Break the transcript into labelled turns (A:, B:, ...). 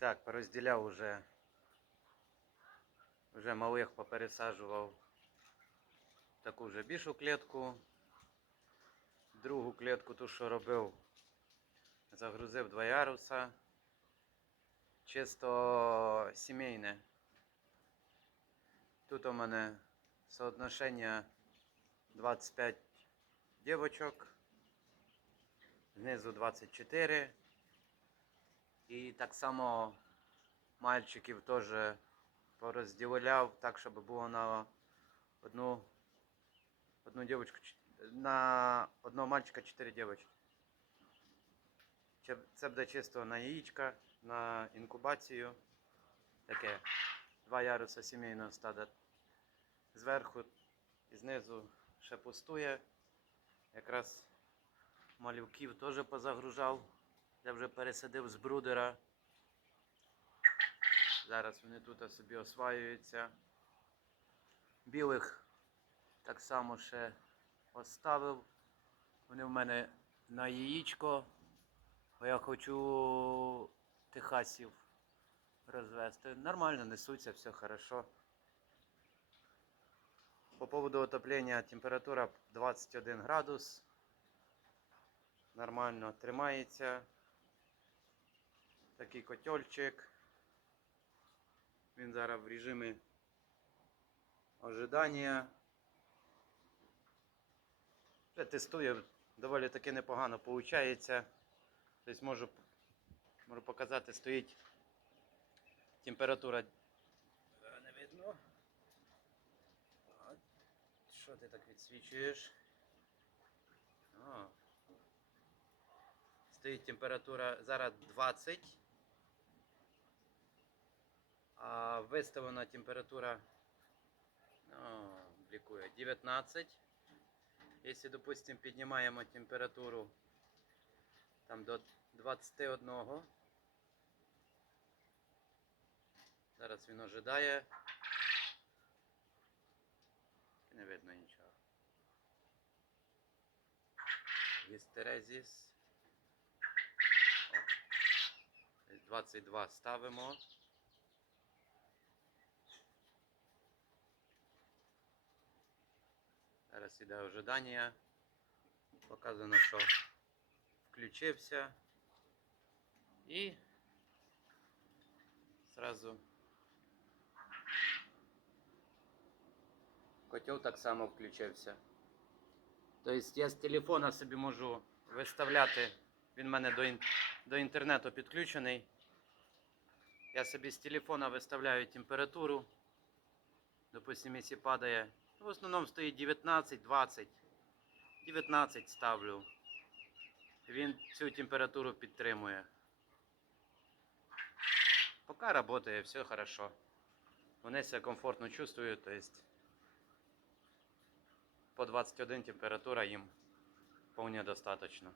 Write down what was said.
A: Так, порозділяв уже. Вже малих попересаджував таку вже більшу клітку. Другу клітку, ту, що робив, загрузив два яруса. Чисто сімейне. Тут у мене соотношення 25 дівочок, знизу 24. І так само мальчиків теж порозділяв так, щоб було на одну, одну дівчинку, на одного мальчика 4 дівчинки. Це буде чисто на яєчка, на інкубацію. Таке два яруса сімейного стада. Зверху і знизу ще пустує. Якраз малюків теж позагружав. Я вже пересадив з брудера. Зараз вони тут собі осваюються. Білих так само ще оставив. Вони в мене на яєчко. Бо я хочу техасів розвести. Нормально несуться, все хорошо. По поводу отопления температура 21 градус. Нормально тримається. Такий котельчик. Він зараз в режимі ожидання. Вже тестую, доволі таки непогано виходить. Тобто можу, можу показати, стоїть температура. Е, Не видно. Що ти так відсвічуєш? О. Стоїть температура зараз 20. А виставлена температура о, блікує 19. Якщо, допустим, піднімаємо температуру там до 21. Зараз він ожидає. Не видно нічого. Гістерезіс. 22 ставимо. Іде ожидання. Показано, що включився. І зразу котел так само включився. Тобто я з телефона собі можу виставляти, він в мене до, ін- до інтернету підключений. Я собі з телефона виставляю температуру. Допустим, якщо падає, в основному стоїть 19-20. 19 ставлю. Він цю температуру підтримує. Поки працює, все хорошо. Вони себе комфортно чувствують, то есть по 21 температура їм вполне достаточно.